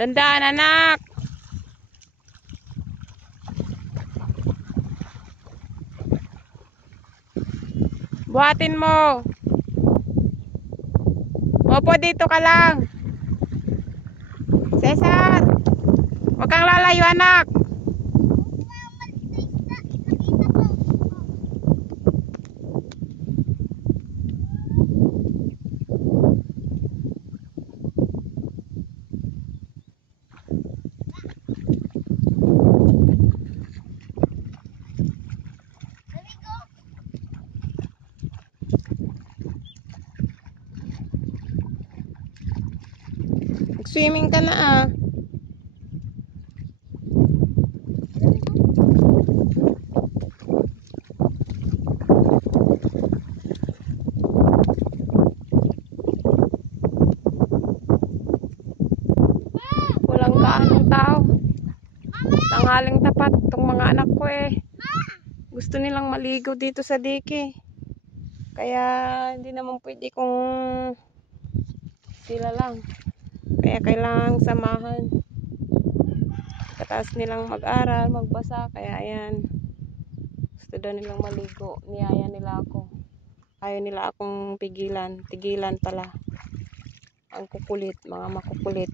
Dandaan, anak. Buhatin mo. Opo, dito ka lang. Cesar, huwag kang lalayo, anak. Swimming ka na ah. Walang kaanong tao. Tanghaling tapat itong mga anak ko eh. Gusto nilang maligo dito sa dike. Kaya hindi naman pwede kung sila lang. Kaya kailangang samahan. Kataas nilang mag-aral, magbasa. Kaya ayan. Gusto daw nilang maligo. Niyaya nila ako. Ayaw nila akong pigilan. Tigilan pala. Ang kukulit, mga makukulit.